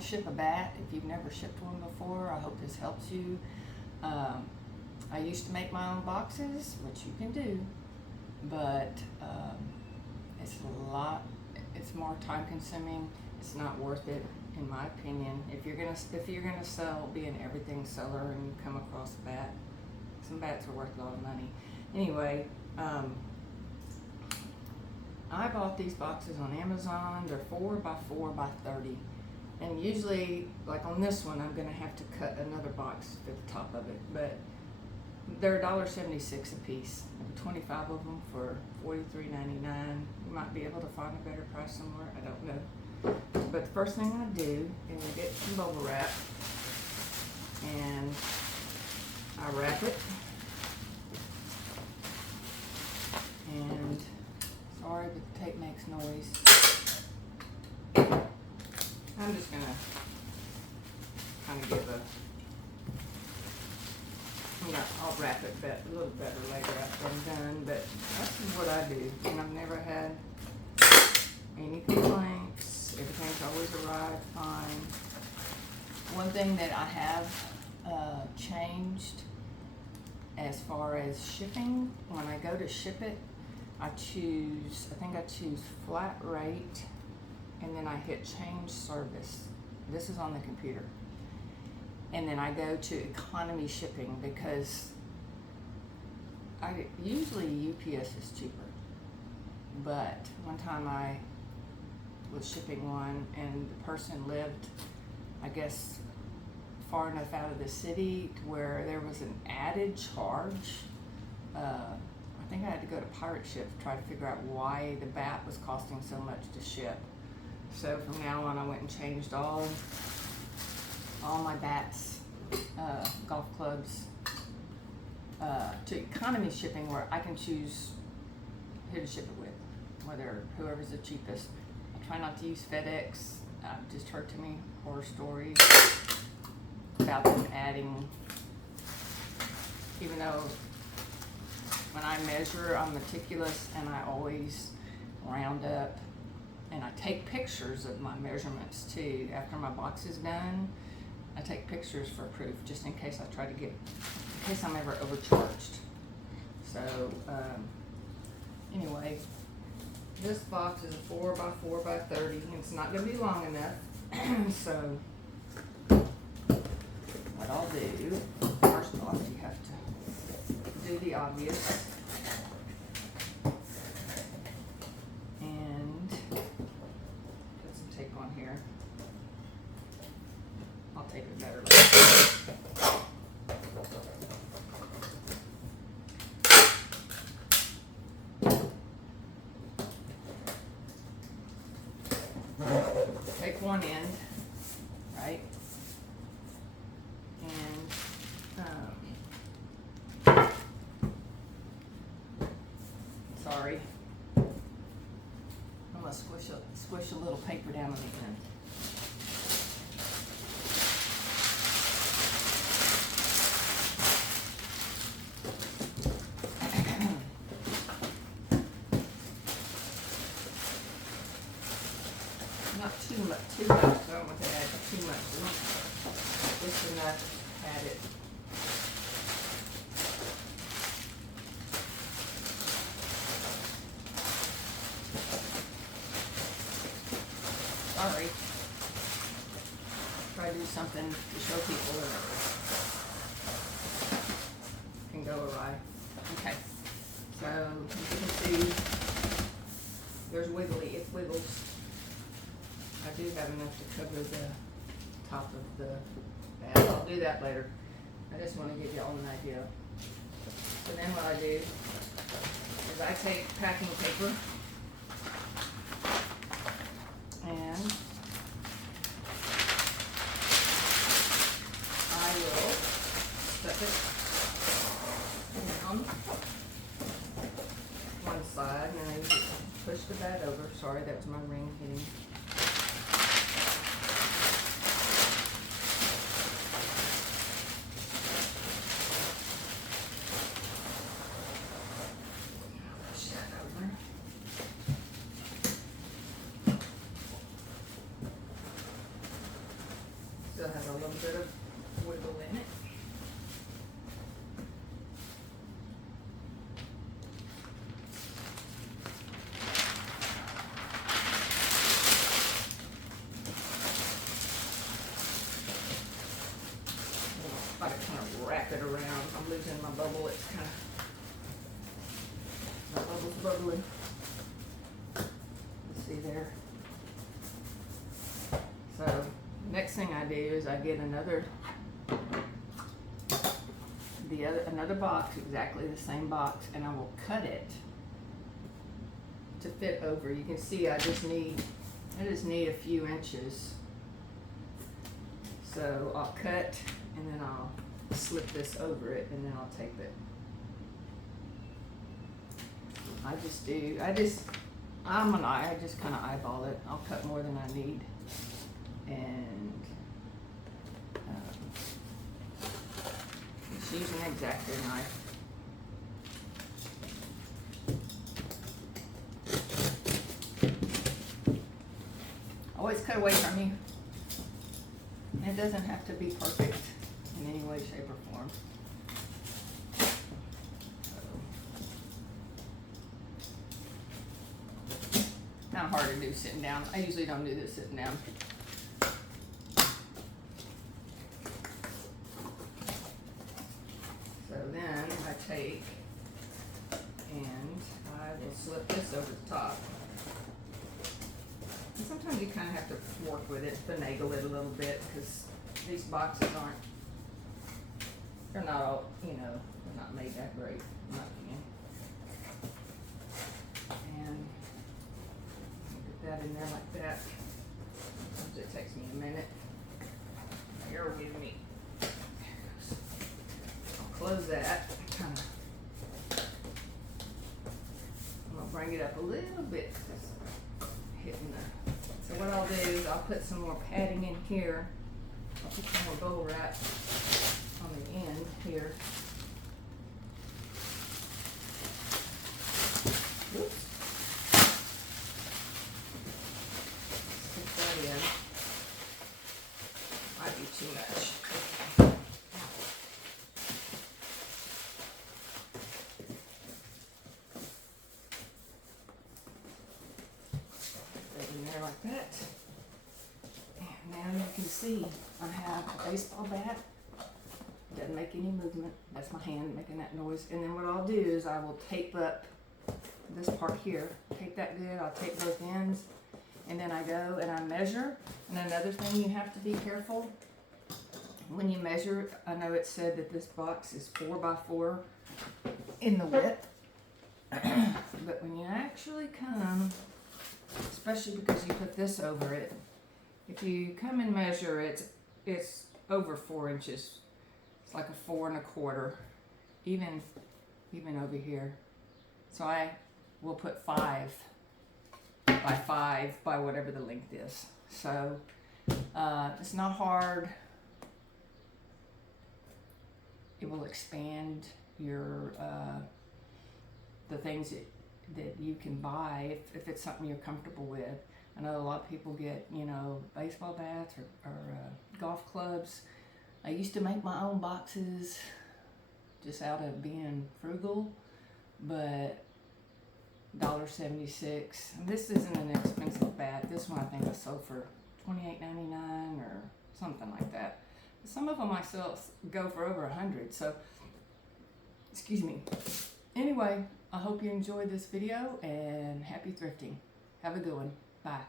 to ship a bat, if you've never shipped one before, I hope this helps you. I used to make my own boxes, which you can do, but it's more time consuming. It's not worth it, in my opinion. If you're gonna sell, be an everything seller, and you come across a bat, some bats are worth a lot of money. Anyway, I bought these boxes on Amazon. They're 4x4 by 30. And usually, like on this one, I'm gonna have to cut another box for the top of it. But they're $1.76 a piece. 25 of them for $43.99. You might be able to find a better price somewhere. I don't know. But the first thing I do is I get some bubble wrap and I wrap it. And sorry, but the tape makes noise. I'm just gonna kind of give I'll wrap it a little better later after I'm done, but this is what I do. And I've never had any complaints. Everything's always arrived fine. One thing that I have changed as far as shipping, when I go to ship it, I choose flat rate, and then I hit change service. This is on the computer. And then I go to economy shipping because usually UPS is cheaper. But one time I was shipping one and the person lived, I guess, far enough out of the city to where there was an added charge. I think I had to go to Pirate Ship to try to figure out why the bat was costing so much to ship. So from now on, I went and changed all my bats, golf clubs, to economy shipping, where I can choose who to ship it with, whoever's the cheapest. I try not to use FedEx. I've just heard too many horror stories about them adding, even though when I measure, I'm meticulous and I always round up, and I take pictures of my measurements too. After my box is done, I take pictures for proof, just in case in case I'm ever overcharged. So anyway, this box is a 4x4 by 30, and it's not going to be long enough. So what I'll do, first off, you have to do the obvious. And put some tape on here. I'll tape it better later. Take one end, right? And sorry, I'm gonna squish a little paper down on the end. Not too much, so I don't want to add too much. Just enough, add it. Sorry. Try to do something to show people that it can go awry. Okay. So you can see there's wiggly, it wiggles. I do have enough to cover the top of the bag. I'll do that later. I just want to give you all an idea. So then what I do is I take packing paper and I will stuff it down one side, and then push the bat over. Sorry, that was my ring hitting. Still has a little bit of wiggle in it. If I kind of wrap it around, I'm losing my bubble. It's kind of, my bubble's bubbling. You see there. So next thing I do is I get another box, exactly the same box, and I will cut it to fit over. You can see I just need a few inches. So I'll cut and then I'll slip this over it and then I'll tape it. I just kind of eyeball it. I'll cut more than I need. And just use an X-Acto knife. Always cut away from you. It doesn't have to be perfect in any way, shape, or form. Kind of hard to do sitting down. I usually don't do this sitting down. So then I take and I will slip this over the top. And sometimes you kind of have to work with it, finagle it a little bit, because these boxes they're not all, they're not made that great, in my opinion. And get that in there like that. Sometimes it takes me a minute. Bear with me. I'll close that. I'm gonna bring it up a little bit. Hitting the. So what I'll do is I'll put some more padding in here. I'll put some more bubble wrap on the end here. Oops. Stick that in. Might be too much. Okay. In there like that. And now you can see I have a baseball bat. Doesn't make any movement. That's my hand making that noise. And then what I'll do is I will tape up this part here. Tape that good. I'll tape both ends. And then I go and I measure. And another thing you have to be careful when you measure. I know it said that this box is 4 by 4 in the width. But when you actually come, especially because you put this over it, if you come and measure it, it's over 4 inches. It's like a 4 1/4, even over here. So I will put 5 by 5 by whatever the length is. So it's not hard. It will expand your the things that you can buy if it's something you're comfortable with. I know a lot of people get, baseball bats or golf clubs. I used to make my own boxes just out of being frugal, but $1.76. And this isn't an expensive bat. This one I think I sold for $28.99 or something like that. Some of them I sell go for over $100. So, excuse me. Anyway, I hope you enjoyed this video and happy thrifting. Have a good one. Bye.